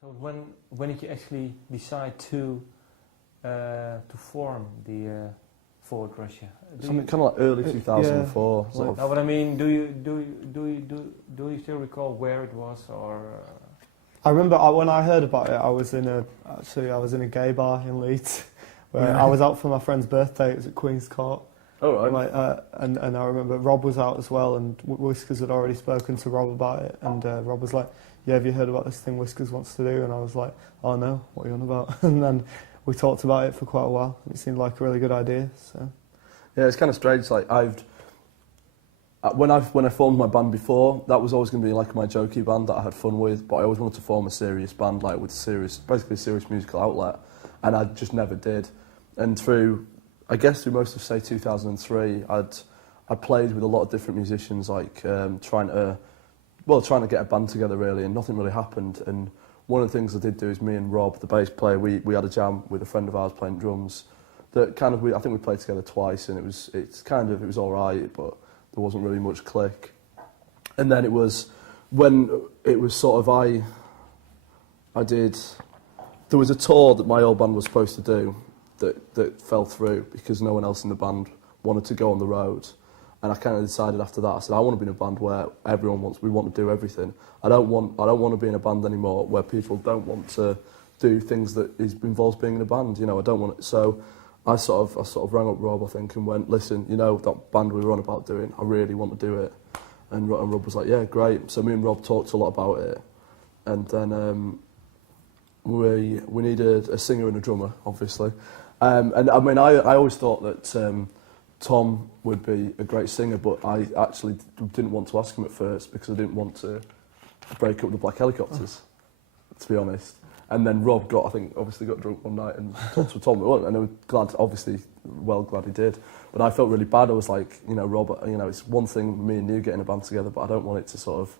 So when did you actually decide to form the Forward Russia? Something kind of like early 2004. Yeah. Sort of. No, but I mean, do you still recall where it was, or? I remember when I heard about it, I was in a gay bar in Leeds, where I was out for my friend's birthday. It was at Queen's Court. Oh, right. And I remember Rob was out as well, and Whiskas had already spoken to Rob about it, and Rob was like, "Yeah, have you heard about this thing Whiskas wants to do?" And I was like, "Oh no, what are you on about?" And then we talked about it for quite a while. It seemed like a really good idea. So yeah, it's kind of strange. Like when I formed my band before, that was always going to be like my jokey band that I had fun with. But I always wanted to form a serious band, like with basically a serious musical outlet, and I just never did. And through most of, say, 2003, I played with a lot of different musicians, like trying to get a band together, really, and nothing really happened. And one of the things I did do is me and Rob, the bass player, we had a jam with a friend of ours playing drums. That kind of I think we played together twice, and it was all right, but there wasn't really much click. And then it was when it was sort of there was a tour that my old band was supposed to do that fell through because no one else in the band wanted to go on the road. And I kind of decided after that, I said, I want to be in a band where we want to do everything. I don't want to be in a band anymore where people don't want to do things that involves being in a band. You know, I don't want it. So I sort of rang up Rob, I think, and went, listen, you know, that band we were on about doing, I really want to do it. And Rob was like, yeah, great. So me and Rob talked a lot about it. And then we needed a singer and a drummer, obviously. And I mean, I always thought that Tom would be a great singer, but I actually didn't want to ask him at first because I didn't want to break up the Black Helicopters, to be honest. And then Rob obviously got drunk one night and talked to Tom, and I was glad he did. But I felt really bad. I was like, you know, Rob, you know, it's one thing me and you getting a band together, but I don't want it to sort of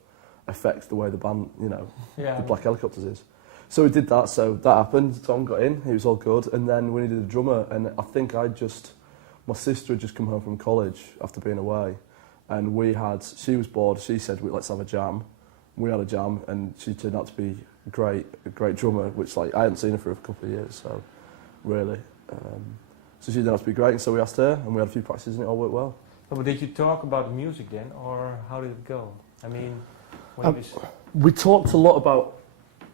affect the way the band, you know, the Black Helicopters is. So we did that, so that happened. Tom got in, he was all good, and then we needed a drummer, and I think my sister had just come home from college after being away, and she was bored, she said, let's have a jam. We had a jam, and she turned out to be a great drummer, which like I hadn't seen her for a couple of years, so really. So she turned out to be great, and so we asked her, and we had a few practices, and it all worked well. Oh, but did you talk about the music then, or how did it go? I mean, we talked a lot about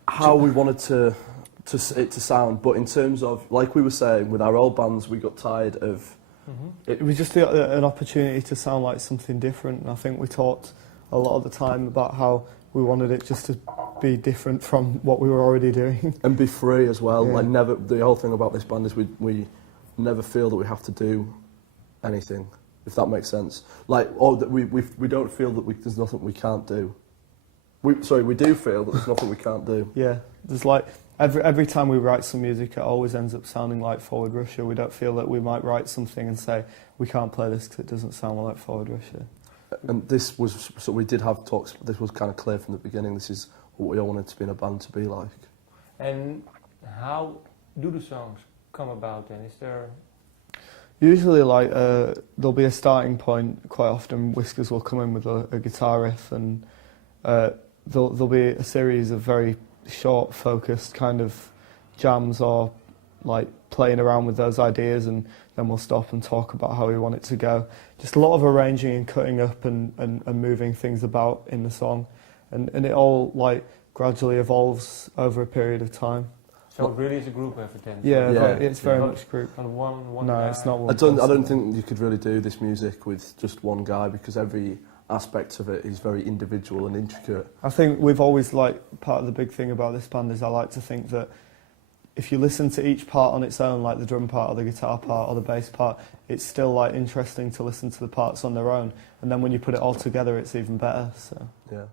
how we wanted it to sound, but in terms of, like we were saying, with our old bands, we got tired of... It was just an opportunity to sound like something different, and I think we talked a lot of the time about how we wanted it just to be different from what we were already doing. And be free as well. Yeah. Like the whole thing about this band is we never feel that we have to do anything, if that makes sense. Like, or that we don't feel that there's nothing we can't do. We do feel that there's nothing we can't do. Yeah, there's like every time we write some music, it always ends up sounding like Forward Russia. We don't feel that we might write something and say we can't play this because it doesn't sound like Forward Russia. And we did have talks. This was kind of clear from the beginning. This is what we all wanted to be in a band to be like. And how do the songs come about then? Is there? Usually, like there'll be a starting point. Quite often, Whiskas will come in with a guitar riff, and there'll be a series of very short, focused kind of jams or like playing around with those ideas, and then we'll stop and talk about how we want it to go. Just a lot of arranging and cutting up and moving things about in the song, and it all like gradually evolves over a period of time. So it really is a group effort then? Yeah, it's very much group. And one no, guy. it's not one. I don't think you could really do this music with just one guy, because every aspect of it is very individual and intricate. I think we've always, like, part of the big thing about this band is I like to think that if you listen to each part on its own, like the drum part or the guitar part or the bass part, it's still like interesting to listen to the parts on their own, and then when you put it all together it's even better. So yeah.